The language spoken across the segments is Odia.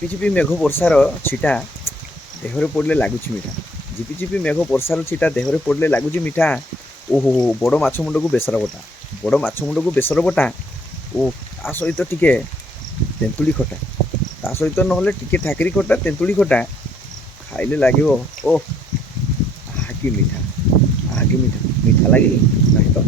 ଝିପିଝିପି ମେଘ ବର୍ଷାର ଛିଟା ଦେହରେ ପଡ଼ିଲେ ଲାଗୁଛି ମିଠା। ଝିପିଝିପି ମେଘ ବର୍ଷାର ଛିଟା ଦେହରେ ପଡ଼ିଲେ ଲାଗୁଛି ମିଠା। ଓହୋ ବଡ଼ ମାଛ ମୁଣ୍ଡକୁ ବେସର ବଟା, ବଡ଼ ମାଛ ମୁଣ୍ଡକୁ ବେସର ବଟା ଓ ତା ସହିତ ଟିକେ ତେନ୍ତୁଳି ଖଟା, ତା ସହିତ ନହେଲେ ଟିକେ ଠାକିରି ଖଟା ତେନ୍ତୁଳି ଖଟା ଖାଇଲେ ଲାଗିବ ଓ ଆହା କି ମିଠା, ଆହା କି ମିଠା। ମିଠା ଲାଗେ ନାହିଁ ତ।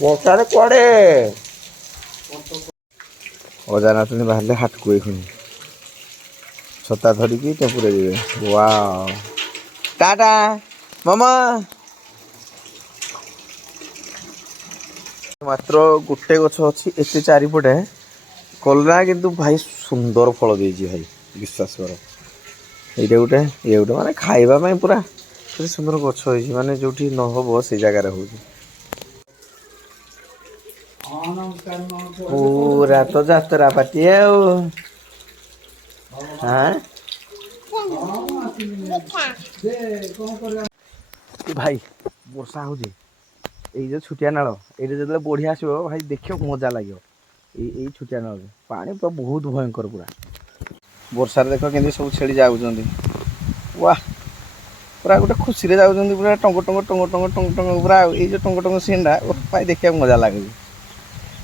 ବର୍ଷାରେ କୁଆଡ଼େ ଅଜା ନାତୁଣୀ ବାହାରିଲେ ହାଟକୁ ଏଇଖୁଣି ଛତା ଧରିକି ଟେମ୍ପୁରେ ଯିବେ। ୱାଓ ଟାଟା ମାମା। ମାତ୍ର ଗୋଟେ ଗଛ ଅଛି ଏତେ ଚାରିପଟେ କଲରା, କିନ୍ତୁ ଭାଇ ସୁନ୍ଦର ଫଳ ଦେଇଛି ଭାଇ, ବିଶ୍ୱାସ କର। ଏଇଟା ଗୋଟେ ଇଏ ଗୋଟେ ମାନେ ଖାଇବା ପାଇଁ ପୁରା କେତେ ସୁନ୍ଦର ଗଛ ହେଇଛି, ମାନେ ଯେଉଁଠି ନ ହେବ ସେଇ ଜାଗାରେ ହେଉଛି। ପୁରା ତ ଯାତ୍ରା ପାଟି ଆଉ। ଭାଇ ବର୍ଷା ହଉଛି, ଏଇ ଯୋଉ ଛୁଟିଆ ନାଳ ଏଇଟା ଯେତେବେଳେ ବଢି ଆସିବ ଭାଇ ଦେଖିବାକୁ ମଜା ଲାଗିବ। ଏଇ ଛୁଟିଆ ନାଳରେ ପାଣି ପୁରା ବହୁତ ଭୟଙ୍କର ପୁରା। ବର୍ଷାରେ ଦେଖ କେମିତି ସବୁ ଛେଳି ଯାଉଛନ୍ତି, ୱାହ ପୁରା ଗୋଟେ ଖୁସିରେ ଯାଉଛନ୍ତି, ପୁରା Tong Tong Tong Tong Tong Tong ପୁରା। ଏଇ ଯୋଉ ଟଙ୍ଗ ଟଙ୍ଗ ସିନ୍ଟା ଭାଇ ଦେଖିବାକୁ ମଜା ଲାଗୁଛି।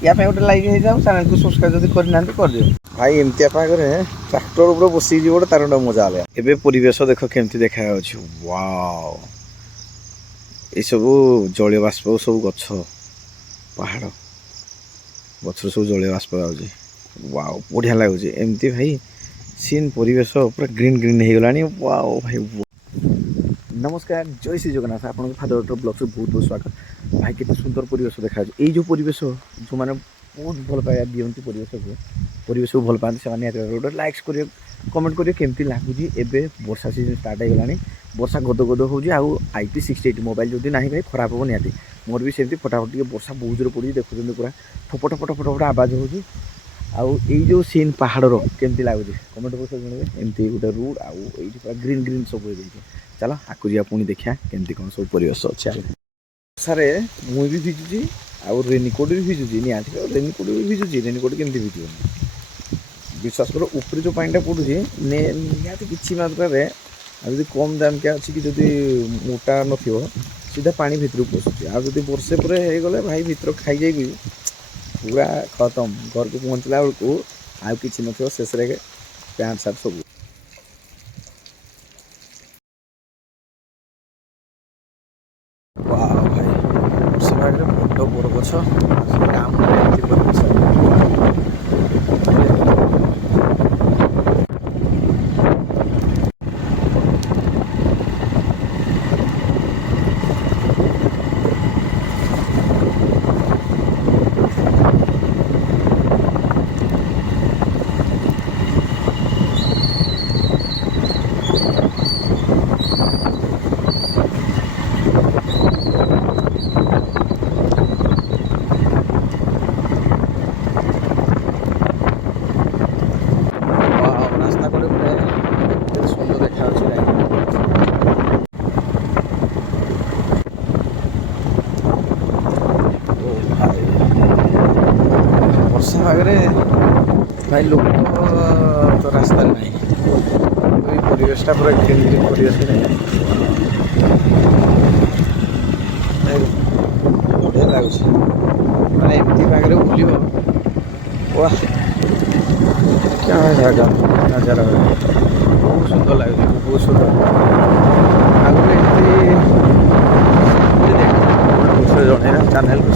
ୟା ପାଇଁ ଗୋଟେ ଲାଇକ୍ ହେଇଯାଉ, ଚ୍ୟାନେଲକୁ ସବସ୍କ୍ରାଇବ ଯଦି କରିନାହାନ୍ତି କରିଦିଅ। ଭାଇ ଏମିତିଆ ପାଗରେ ଟ୍ରାକ୍ଟର ଉପରେ ବସିକି ଯିବ ଗୋଟେ ତାର ଗୋଟେ ମଜା ଅଲଗା। ଏବେ ପରିବେଶ ଦେଖ କେମିତି ଦେଖାଯାଉଛି, ୱାଓ। ଏସବୁ ଜଳୀୟ ବାଷ୍ପ, ସବୁ ଗଛ ପାହାଡ଼ ଗଛରୁ ସବୁ ଜଳୀୟ ବାଷ୍ପ ଯାଉଛି। ୱାଓ ବଢ଼ିଆ ଲାଗୁଛି ଏମିତି ଭାଇ ସିନ୍ ପରିବେଶ ପୁରା ଗ୍ରୀନ୍ ଗ୍ରୀନ୍ ହେଇଗଲାଣି। ୱାଓ ଭାଇ ନମସ୍କାର, ଜୟ ଶ୍ରୀ ଜଗନ୍ନାଥ। ଆପଣଙ୍କ ଫାଦର ଡକ୍ଟର ବ୍ଲଗ୍ସକୁ ବହୁତ ବହୁତ ସ୍ୱାଗତ। ଭାଇ କେତେ ସୁନ୍ଦର ପରିବେଶ ଦେଖାଯାଉଛି। ଏଇ ଯେଉଁ ପରିବେଶ ଯେଉଁମାନେ ବହୁତ ଭଲ ପାଇବା ଦିଅନ୍ତି ପରିବେଶକୁ ଭଲ ପାଆନ୍ତି, ସେମାନେ ନିହାତି ଗୋଟେ ଲାଇକ୍ସ କରିବେ, କମେଣ୍ଟ କରିବେ କେମିତି ଲାଗୁଛି। ଏବେ ବର୍ଷା ସିଜନ୍ ଷ୍ଟାର୍ଟ ହେଇଗଲାଣି, ବର୍ଷା ଗଦ ଗଦ ହେଉଛି। ଆଉ IP68 ମୋବାଇଲ ଯଦି ନାହିଁ ଭାଇ ଖରାପ ହେବ ନିହାତି। ମୋର ବି ସେମିତି ଫଟାଫଟ ଟିକେ ବର୍ଷା ବହୁତ ଜୋରେ ପଡ଼ୁଛି, ଦେଖୁଛନ୍ତି ପୁରା ଠୋପଟ ଫଟ ଫଟ ଫଟ ଆବାଜ ହେଉଛି। ଆଉ ଏଇ ଯେଉଁ ସିନ୍ ପାହାଡ଼ର କେମିତି ଲାଗୁଛି କମେଣ୍ଟ ବକ୍ସରେ ଜଣାଇବେ। ଏମିତି ଗୋଟେ ରୋଡ଼ ଆଉ ଏଇଠି ପୁରା ଗ୍ରୀନ୍ ଗ୍ରୀନ୍ ସବୁ ହେଇଯାଇଛି। ଚାଲ ଆଗକୁ ଯିବା, ପୁଣି ଦେଖିବା କେମିତି କ'ଣ ସବୁ ପରିବେଶ ଅଛି। ବର୍ଷାରେ ମୁଁ ବି ଭିଜୁଛି ଆଉ ରେନିକୋଟ୍ ବି ଭିଜୁଛି, ନିହାତି ରେନିକୋଟ୍ ବି ଭିଜୁଛି। ରେନିକୋଟ୍ କେମିତି ଭିଜିବନି, ବିଶ୍ୱାସ କର। ଉପରେ ଯେଉଁ ପାଣିଟା ପଡ଼ୁଛି ନିହାତି କିଛି ମାତ୍ରାରେ, ଆଉ ଯଦି କମ୍ ଦାମିକିଆ ଅଛି କି ଯଦି ମୋଟା ନଥିବ ସିଧା ପାଣି ଭିତରକୁ ପଶୁଛି। ଆଉ ଯଦି ବର୍ଷେ ପରେ ହେଇଗଲେ ଭାଇ ଭିତର ଖାଇଯାଇକି ପୁରା ଖତମ। ଘରକୁ ପହଞ୍ଚିଲା ବେଳକୁ ଆଉ କିଛି ନଥିବ, ଶେଷରେ ପ୍ୟାଣ୍ଟ ସାର୍ଟ ସବୁ। ୱାଓ ଭାଇ ବର୍ଷା ପାଗରେ ବଡ଼ ବଡ଼ ଗଛ, ଆମର ଏମିତି ପରିବେଶ। ବର୍ଷା ପାଗରେ ଭାଇ ଲୋକ ତ ରାସ୍ତାରେ ନାହିଁ, ଏଇ ପରିବେଶଟା ପୁରା ଗ୍ରୀନ୍ ଗ୍ରୀନ୍ ପରିବେଶରେ ବଢ଼ିଆ ଲାଗୁଛି। ମାନେ ଏମିତି ପାଗରେ ବୁଲିବ, ୱାହ क्या ଜାଗା ନଜାରା, ବହୁତ ସୁନ୍ଦର ଲାଗୁଛି, ବହୁତ ସୁନ୍ଦର। ଆଗରୁ ଏମିତି ଜଣେଇବା ଚ୍ୟାନେଲକୁ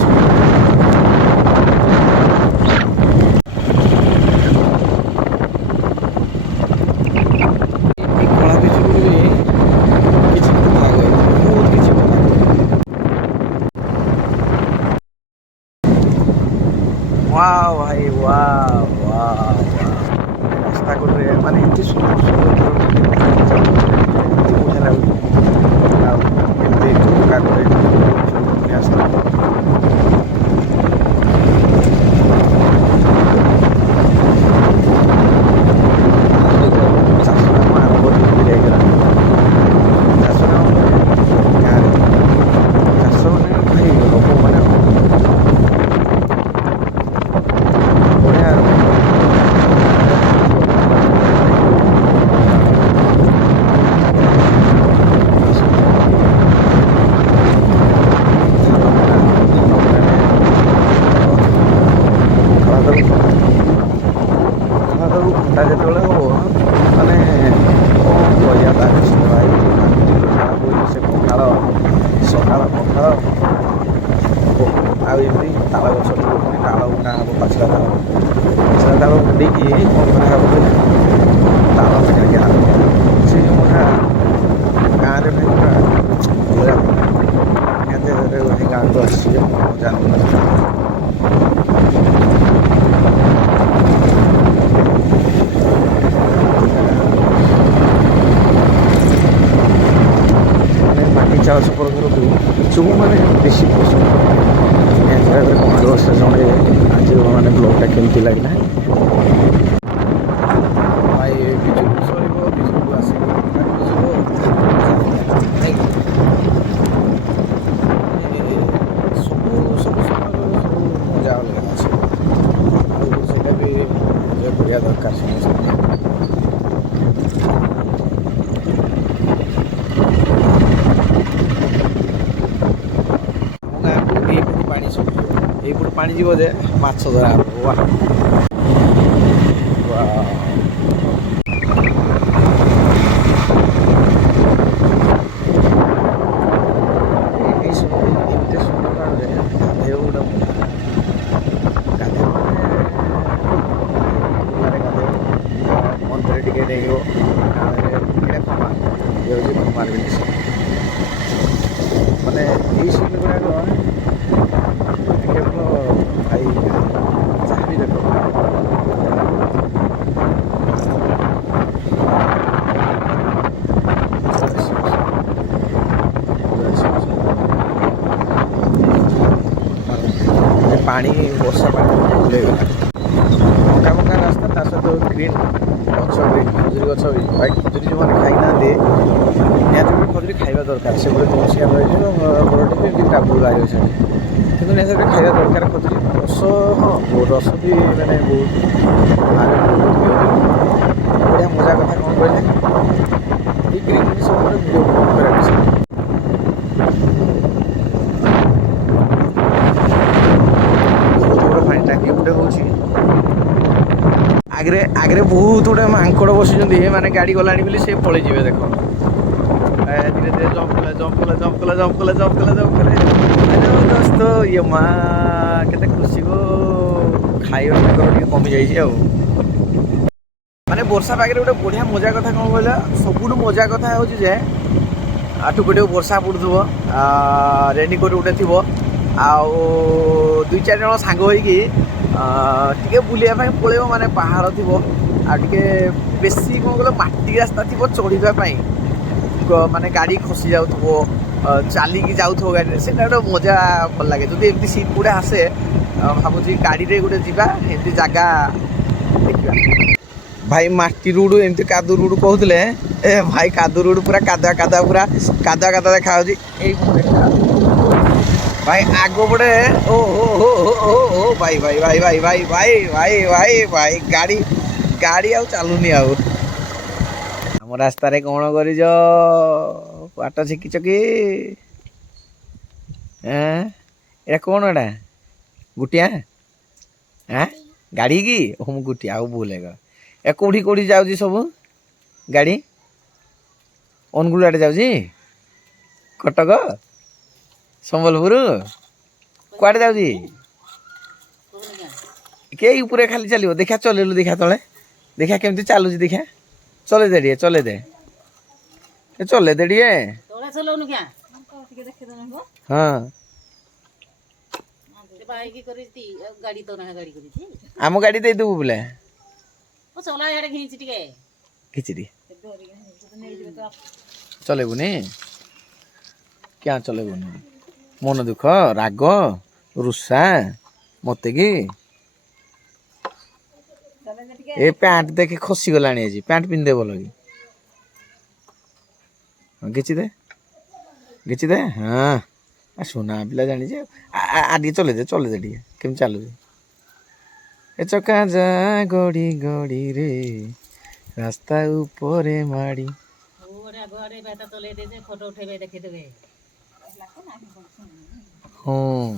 वाह भाई वाह वाह रास्ता कड़े माने एमती सुंदर सुंदर बढ़िया लाଗୁଛି। ଆଉ ଏମିତି ଚକା କରେ ବଢ଼ିଆ ସେ ଚାଷ କାମ ଆରମ୍ଭ ହେଇଗଲାଣି। ଚାଷ କାମ ଗାଁରେ ଚାଷ ମାନେ ଭାଇ ଲୋକ ମାନେ ଆଉ ଏମିତି ତାଳ ଗଛ ତାଳ ଉଠା ହେବ ପାଚିଲା ତାଳ ଦେଇକି କ'ଣ କରାହେବ କହିଲେ ତାଳ କିଣାକିଆ ହେବ ସେ ଯେଉଁଟା ଗାଁରେ ଭାଇ ପୁରା ଅଲଗା ନିହାତି ଭାଇ ଗାଁକୁ ଆସିଛି ମଜା ଚାଳ ଛପର ଘରକୁ ଯେଉଁମାନେ ବେଶୀ ପସନ୍ଦ ନିହାତି ଭାବରେ କମେଣ୍ଟ ବକ୍ସରେ ଜଣେଇବେ ଆଜି ମାନେ ବ୍ଲଗ୍ଟା କେମିତି ଲାଗିଲା। ଭାଇ ବିଜୁଳି ସରିବ ବିଜୁଳି ଆସିବ ସବୁ ସବୁ ସମୟରେ ସବୁ ମଜା ଅଲଗା ଅଛି ଆଉ ସେଇଟା ବି ଏନ୍ଜୟ କରିବା ଦରକାର ସମସ୍ତେ। এইପଟୁ ପାଣି ଯିବ ଯେ ମାଛ ଧରା ହେବ। ଏମିତି ସୁନ୍ଦର ଭାବରେ ଗାଧେଇବ ଗୋଟେ ମଜା ଗାଧେଇବ ମନ୍ଦିରରେ ଟିକେ ନେଇବ ଏଇଟା ଖମାର ଇଏ ହେଉଛି ଖମାର ବିଚ୍ ମାନେ ଏଇ ସିନ୍ ଗୁଡ଼ାକ କେବଳ ଭାଇ ଚାହିଁବି ଦେଖ ପାଣି ବର୍ଷା ପାଣି ବୁଲେଇଗଲା ପକା ପକା ରାସ୍ତା ତା ସହିତ ଗ୍ରୀନ୍ ଗଛ ବି ଖଜୁରୀ ଗଛ ବି ଭାଇ ଖଜୁରୀ ଯେଉଁମାନେ ଖାଇନାହାନ୍ତି ନିହାତି ବି ଖଜୁରୀ ଖାଇବା ଦରକାର ସେଭଳି କୌଣସି ରହିଛି ବରଟେ ବି ଏମିତି କାବୁଲ ବାହାରି ଅଛନ୍ତି କିନ୍ତୁ ନିହାତି ଖାଇବା ଦରକାର ଖଜୁରୀ ରସ ହଁ ରସ ବି ମାନେ ବହୁତ ବଢ଼ିଆ ମଜା କଥା କ'ଣ କହିଲେ ଏଇ ଗ୍ରୀନ୍ ଜିନିଷ ଉପରେ ଭିଡ଼ିଓ କରିବା ଅଛି। ଟାଙ୍କି ଗୋଟେ ହେଉଛି ଆଗରେ ବହୁତ ଗୁଡ଼େ ମାଙ୍କଡ଼ ବସିଛନ୍ତି ମାନେ ଗାଡ଼ି ଗଲାଣି ବୋଲି ସେ ପଳେଇଯିବେ ଦେଖ ଧୀରେ ଧୀରେ ଜମ୍ପ କଲେ ଦୋସ୍ତ ଇଏ ମା କେତେ ଖୁସି ଗୋ ଖାଇବା ତାଙ୍କର ଟିକେ କମିଯାଇଛି ଆଉ ମାନେ ବର୍ଷା ପାଗରେ ଗୋଟେ ବଢ଼ିଆ ମଜା କଥା କ'ଣ କହିଲ ସବୁଠୁ ମଜା କଥା ହେଉଛି ଯେ ଟୁକୁ ଟୁକୁ ବର୍ଷା ପଡ଼ୁଥିବ ରେନିକୋଟ୍ ଗୋଟେ ଥିବ ଆଉ 2-4 ଜଣ ସାଙ୍ଗ ହେଇକି ଟିକେ ବୁଲିବା ପାଇଁ ପଳେଇବ ମାନେ ପାହାଡ଼ ଥିବ ଆଉ ଟିକେ ବେଶୀ କ'ଣ କହିଲ ମାଟି ରାସ୍ତା ଥିବ ଚଢ଼ିବା ପାଇଁ ମାନେ ଗାଡ଼ି ଖସି ଯାଉଥିବ ଚାଲିକି ଯାଉଥିବ ଗାଡ଼ିରେ ସେଇଟା ଗୋଟେ ମଜା ଭଲ ଲାଗେ ଯଦି ଏମିତି ସିଟ୍ ଗୁଡ଼ା ଆସେ ଭାବୁଛି ଗାଡ଼ିରେ ଗୋଟେ ଯିବା ଏମିତି ଜାଗା ଦେଖିବା ଭାଇ ମାଟି ରୋଡ଼ ଏମିତି କାଦୁ ରୋଡ଼ କହୁଥିଲେ ଏ ଭାଇ କାଦୁ ରୋଡ଼ ପୁରା କାଦୁଆ ପୁରା କାଦୁଆ ଦେଖାଯାଉଛି ଏଇ ଭାଇ ଆଗ ପଟେ ଓ ଭାଇ ଗାଡ଼ି ଆଉ ଚାଲୁନି ଆଉ ଆମ ରାସ୍ତାରେ କ'ଣ କରିଛ ବାଟ ଶିଖିଛ କି ଏଇଟା କ'ଣ ଏଇଟା ଗୁଟିଆ ଗାଡ଼ି କି ମୁଁ ଗୁଟିଆ ଆଉ ଭୁଲ ହେଇଗଲା ଏ କେଉଁଠି ଯାଉଛି ସବୁ ଗାଡ଼ି ଅନୁଗୁଳ ଆଡ଼େ ଯାଉଛି କଟକ ସମ୍ବଲପୁର କୁଆଡ଼େ ଯାଉଛି କେହି ଉପରେ ଖାଲି ଚାଲିବ ଦେଖିଆ ଚଲେଇଲୁ ଦେଖିଆ ତଳେ ଦେଖିଆ କେମିତି ଚାଲୁଛି ଦେଖିଆ ଚଲେଇ ଦେ ଟିକେ ହଁ ଆମ ଗାଡ଼ି ଦେଇଦେବୁ ବୋଲେ ଖିଚିଡ଼ି ଚଲେଇବୁନି क्या चलेबुନି मन दुख राग रुषा मते कि ए पैंट देखे खसी गलानी आज पैंट पिंधे बोल कि घिची दे हाँ सुना पिला जानी आगे चले दे टे केम चलू ए चका जा गड़ी गड़ी रे रास्ता ऊपर माड़ी हाँ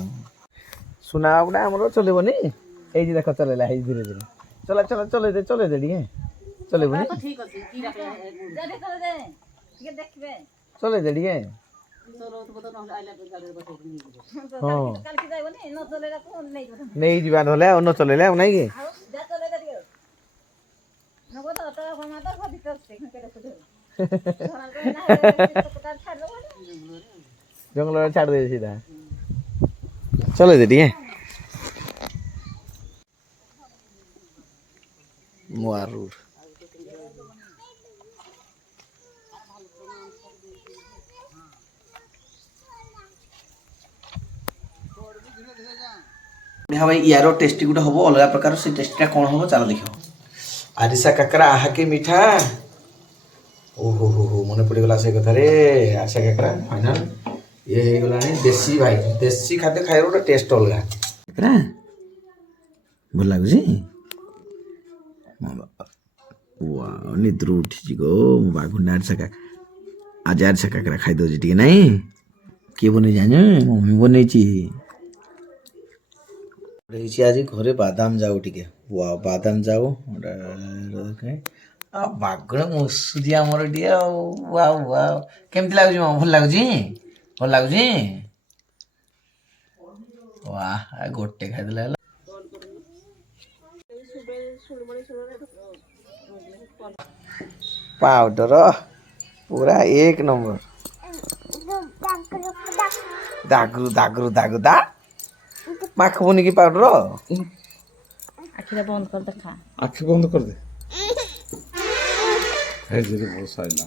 सुना गुड़ा आमर चलबनी ये देख चलैला धीरे धीरे चला चला चले दे टे चलबनी चले दे टे हाँ नहीं जीवा नहले और न चलेले और नहीं के जंगल छाड़ दे सीधा चलो दे ठीक है मुआरूर हाँ भाई यार टेस्टी गोटे हम अलग प्रकार से टेस्टा कौन हम चल देख आरिसा काकरा आहा के मीठा ओहो हो मन पड़गला से कथा रे आरिसा काकरा फाइनल ये हो गला देसी भाई देसी खाद्य खाइब गोटे टेस्ट अलग काकरा भल लगुच वाह निद्र उठी गो बाघुंडा आरिसा काकरा आज आरिसा काकरा खाई दे टे नाई किए बन जाने मम्मी बनई आज घरे बादाम जाओ टिके वाह बादाम जाओ बागड़ मुसुदिया मोर टे वाह वाह केमती लगुच भल लगुच वाह गोटे खाईदे पाउडर पूरा एक नंबर दागरू दागरू दागू दा माखबुनी की पाउडर आखिरा बंद कर देखा आखि बंद कर दे है जी बहुत साइला